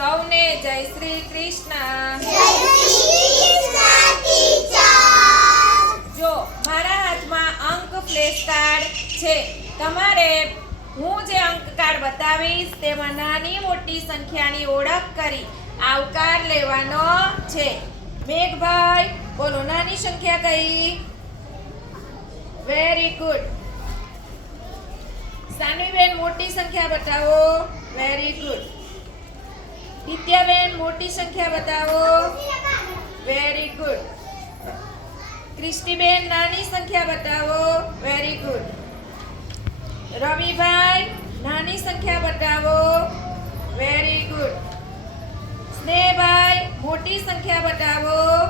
સૌને જય શ્રી કૃષ્ણ. જો મારા હાથમાં અંક ફ્લેશ કાર્ડ છે તમારે હું જે અંક કાર્ડ બતાવીશ તેમાં નાની મોટી સંખ્યાની ઓળખ કરી આવકાર લેવાનો છે. મેઘભાઈ બોલો નાની સંખ્યા કઈ? વેરી ગુડ સાનવીબેન મોટી સંખ્યા બતાવો વેરી ગુડ દિત્યાબેન મોટી સંખ્યા બતાવો. વેરી ગુડ ક્રિસ્ટીબેન, નાની સંખ્યા બતાવો. વેરી ગુડ રવિભાઈ, નાની સંખ્યા બતાવો. વેરી ગુડ સ્નેહભાઈ, મોટી સંખ્યા બતાવો.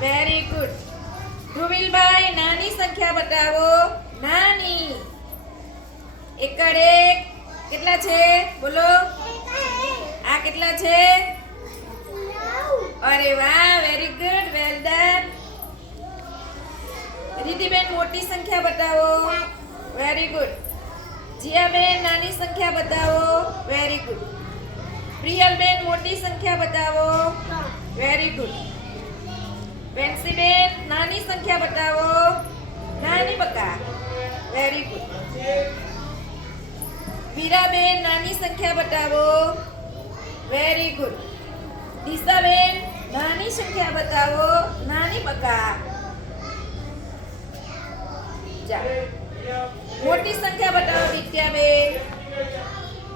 વેરી ગુડ ધ્રુવિલભાઈ, નાની સંખ્યા બતાવો. નાની. એકડ એક. કેટલા છે? બોલો. આ કેટલા છે? અરે વાહ વેરી ગુડ વેલ ડન રીતિબેન મોટી સંખ્યા બતાવો વેરી ગુડ જીયાબેન નાની સંખ્યા બતાવો વેરી ગુડ પ્રિયલબેન મોટી સંખ્યા બતાવો વેરી ગુડ વેન્સીબેન નાની સંખ્યા બતાવો નાની બકા વેરી ગુડ વીરાબેન નાની સંખ્યા બતાવો વેરી ગુડ દિશાબેન નાની સંખ્યા બતાવો બકા મોટી સંખ્યા બતાવો દિત્યાબેન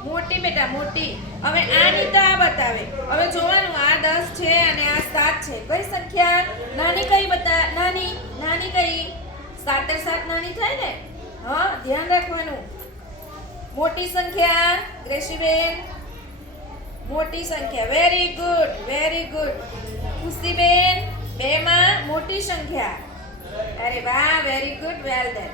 મોટી બેટા, મોટી. હવે આની તો આ બતાવે. હવે જોવાનું, આ દસ છે અને આ સાત છે. કઈ સંખ્યા? નાની કઈ બતા, નાની નાની કઈ? 7 7 નાની થાય ને? હા, ધ્યાન રાખવાનું. મોટી સંખ્યા, ગ્રેસીબેન. મોટી સંખ્યા. વેરી ગુડ વેરી ગુડ ખુશીબેન. બેમાં મોટી સંખ્યા. અરે વાહ વેરી ગુડ વેલ ડન